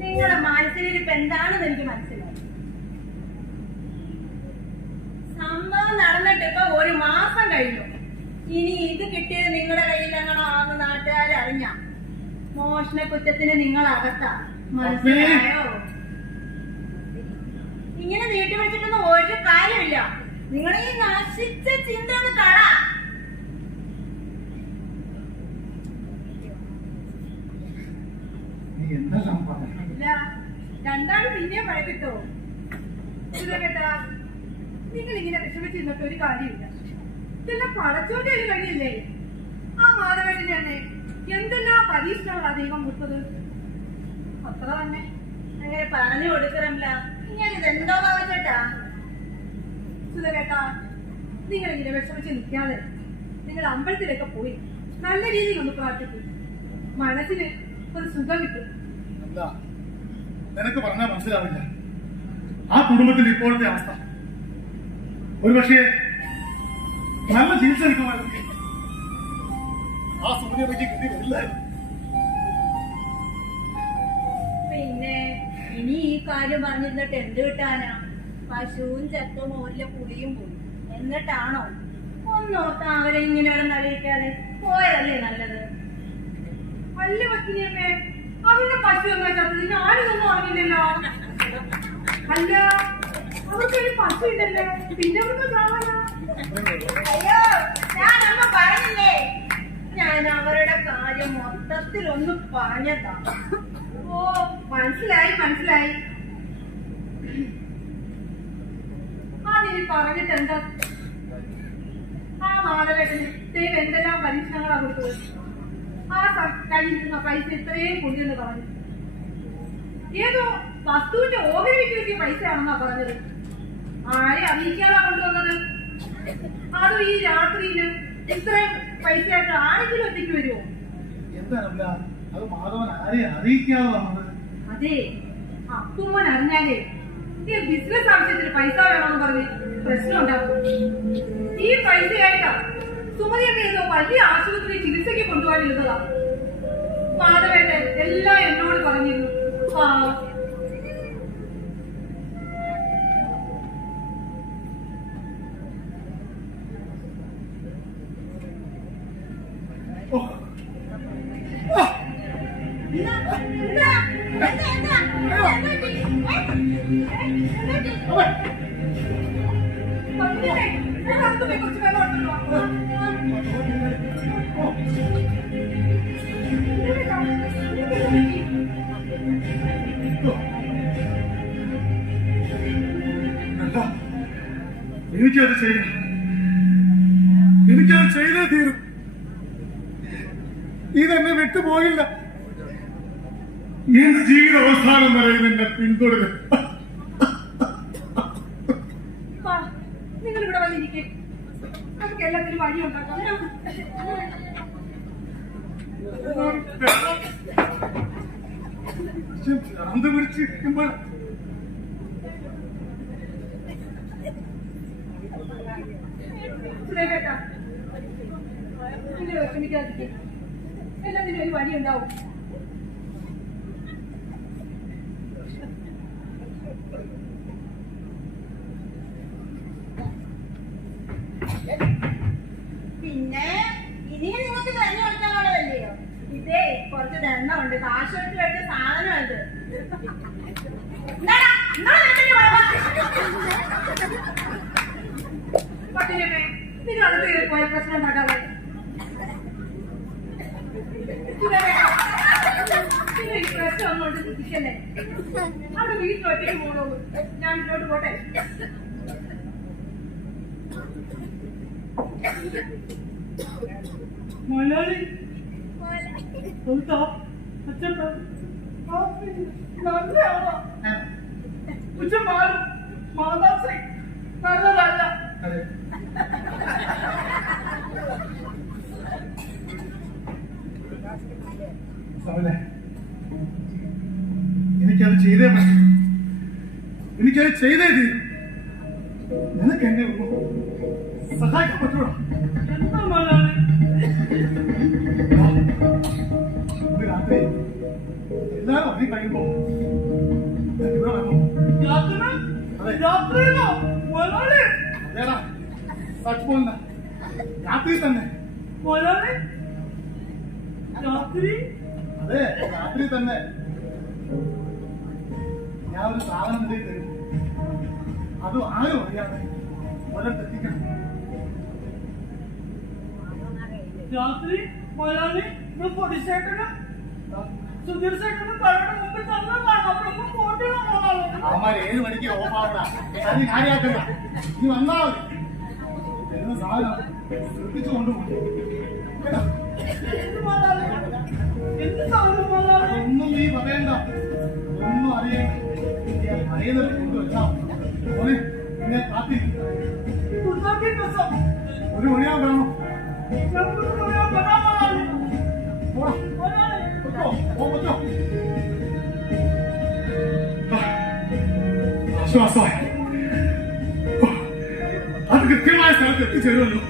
നിങ്ങളുടെ മനസ്സിലിരിപ്പ് എന്താണെന്ന് എനിക്ക് മനസ്സിലായി. സംഭവം നടന്നിട്ട് ഇപ്പൊ 1 മാസം കഴിഞ്ഞു. ഇനി ഇത് കിട്ടിയത് നിങ്ങളുടെ കയ്യിൽ എങ്ങനെ ആകുന്ന നാട്ടുകാർ അറിഞ്ഞ മോഷണ കുറ്റത്തിന് നിങ്ങൾ അകത്താ. മനസ്സിലായോ? ഇങ്ങനെ നീട്ടിവെച്ചിട്ടൊന്നും ഒരു കാര്യമില്ല. നിങ്ങളെ ഈ നശിച്ച ചിന്ത ഒന്ന് കാണാ. ഇല്ല, രണ്ടാളും പിന്നെ പഴകിട്ടോ. കേട്ടാ, നിങ്ങൾ ഇങ്ങനെ വിഷമിച്ചിരുന്നിട്ട് ഒരു കാര്യമില്ല. ഇതെല്ലാം പടച്ചോന്റെ ഒരു കഴിയല്ലേ? ആ മാധവേട്ടന് തന്നെ എന്തെല്ലാം പരീക്ഷണങ്ങളാ ദൈവം കൊടുത്തത്. അത്ര തന്നെ അങ്ങനെ പറഞ്ഞു കൊടുക്കറല്ല. ഞാൻ ഇതെന്തോ പറഞ്ഞേട്ടാ. സുധകേട്ടാ, നിങ്ങൾ ഇങ്ങനെ വിഷമിച്ച് നിൽക്കാതെ നിങ്ങൾ അമ്പലത്തിലൊക്കെ പോയി നല്ല രീതിയിൽ ഒന്ന് പ്രാർത്ഥിക്കും. മനസ്സിന് ഒരു സുഖം കിട്ടും. നിനക്ക് പറഞ്ഞാൽ മനസ്സിലാവില്ല ആ കുടുംബത്തിന്റെ ഇപ്പോഴത്തെ അവസ്ഥ. ഒരുപക്ഷെ നല്ല ചികിത്സ എടുക്കുമായിരുന്നു. ആ സൂര്യ പറ്റി കിട്ടി വരില്ലായിരുന്നു. പിന്നെ ഇനി ഈ കാര്യം പറഞ്ഞിരുന്നിട്ട് എന്ത് കിട്ടാനാ? പശുവും ചത്തും മോരിലെ പുളിയും പോയി. എന്നിട്ടാണോ ഒന്നോർത്ത അവരെ ഇങ്ങനെ നടിക്കാതെ പോയതല്ലേ നല്ലത്? അല്ല പറ്റിനിയമ്മേ, അവരുടെ പശു എന്നാ ചത്തത്? ഞാനിതൊന്നും അറിഞ്ഞില്ലല്ലോ. അല്ല, അവർക്കൊരു പശു ഇല്ലല്ലേ, പിന്നെ അവർക്ക് കാണാനാ? അയ്യോ, ഞാനമ്മ പറഞ്ഞില്ലേ, ഞാൻ അവരുടെ കാര്യം മൊത്തത്തിലൊന്ന് പറഞ്ഞതാ. ഓ, മനസ്സിലായി മനസ്സിലായി. അതിനി പറഞ്ഞിട്ട് എന്താ? ആ മാധവേട്ടന് ദൈവം എന്തെല്ലാം പരീക്ഷണങ്ങളാ കൊടുത്തത്. ആ കയ്യിലിരുന്ന പൈസ ഇത്രയും കൊണ്ടെന്ന് പറഞ്ഞു. ഏതോ വസ്തുവിന്റെ ഓഹരി വിറ്റ് കിട്ടിയ പൈസയാണെന്നാ പറഞ്ഞത്. ആരെ അറിയിക്കാനാ കൊണ്ടുവന്നത്? അതും ഈ രാത്രിയില് ഇത്രയും പൈസയായിട്ട് ആരെങ്കിലും ഒറ്റയ്ക്ക് വരുമോ? അതെ, അപ്പുമ്മൻ അറിഞ്ഞാലേ ഈ ബിസിനസ് ആവശ്യത്തിന് പൈസ വേണമെന്ന് പറഞ്ഞ് പ്രശ്നം ഉണ്ടാക്കും. ഈ പൈസയായിട്ടാ സുമതിയൊക്കെ ഏതോ വലിയ ആശുപത്രി ചികിത്സയ്ക്ക് കൊണ്ടുപോകാനിരുന്നതാ. മാധവേട്ടൻ എല്ലാം എന്നോട് പറഞ്ഞിരുന്നു. എനിക്കത് ചെയ്യണം. എനിക്കത് ചെയ്തേ തീരും. ഇതെന്നെ വിട്ടുപോയില്ല. എന്റെ ജീവിത അവസാനം വരെ ഇതെന്നെ പിന്തുടരും. നിങ്ങൾ ഇവിടെ വന്നിരിക്കെ, നമുക്ക് എല്ലാത്തിനും വഴി ഉണ്ടാക്കാം. ഭ്രാന്ത് പിടിച്ചിരിക്കുമ്പോൾ വിഷമിക്കാതിരിക്കും. എല്ലാത്തിനും ഒരു വഴി ഉണ്ടാവും. പിന്നെ ഇനിയും നിങ്ങൾക്ക് തെരഞ്ഞു കൊടുക്കാനുള്ളതല്ലയോ? ഇതേ കുറച്ച് ദണ്ണമുണ്ട്, കാശുമായിട്ട് വേണ്ട സാധനമുണ്ട്. പട്ടിനെ നിങ്ങൾ അടുത്ത് പോയ പ്രശ്നം ഉണ്ടാക്കാതെ പ്രശ്നം ഒന്നുകൊണ്ട് ചിന്തിക്കല്ലേ. അവിടെ വീട്ടിൽ ഒറ്റയ്ക്ക് പോകണു. ഞാൻ വീട്ടിലോട്ട് പോട്ടെ. മലയാളി നല്ലതല്ല. എനിക്കത് ചെയ്തേ പറ്റും. എനിക്കത് ചെയ്തേ തീരും. നിനക്ക് എന്നെ സഹായിക്കാൻ പറ്റൂടാ. എന്താ മലയാളി? സച്ച് ബോൾന രാത്രി തന്നെ. മുതലാളി രാത്രി അതെ, രാത്രി തന്നെ. ഞാൻ ഒരു സാധനം ചെയ്ത് തരും. അത് ആരും അറിയാതെ ഒരിടത്തെത്തിക്കണം. രാത്രി മുതലാളി പൊടിച്ചേട്ടനും സുധീർ ചേട്ടനും പഴയുടെ മുമ്പിൽ തന്നെ കാണാം. അപ്പോഴൊന്നും ഫോട്ടോ അവന്മാർ 7 മണിക്ക് ഓഫാവണ അത് കാര്യാക്കണ്ട. നീ വന്നാ മതി. തരുന്ന സാധനം ശ്രദ്ധിച്ചു കൊണ്ടുപോകും. എന്ത് സാധനം മുതലാളി? ഒന്നും നീ പറയണ്ട, ഒന്നും അറിയണ്ട. അറിയുന്നത് കൊണ്ടുവച്ചാ മോനെ എന്നെ കാത്തിരിക്കും. കുടുംബാക്കി ദിവസം 1 മണിയാകുമ്പോഴാണോ? പോടാ, പോ. ആശ്വാസമായി. അത് കൃത്യമായ സ്ഥലത്ത് എത്തിച്ചേരുമല്ലോ.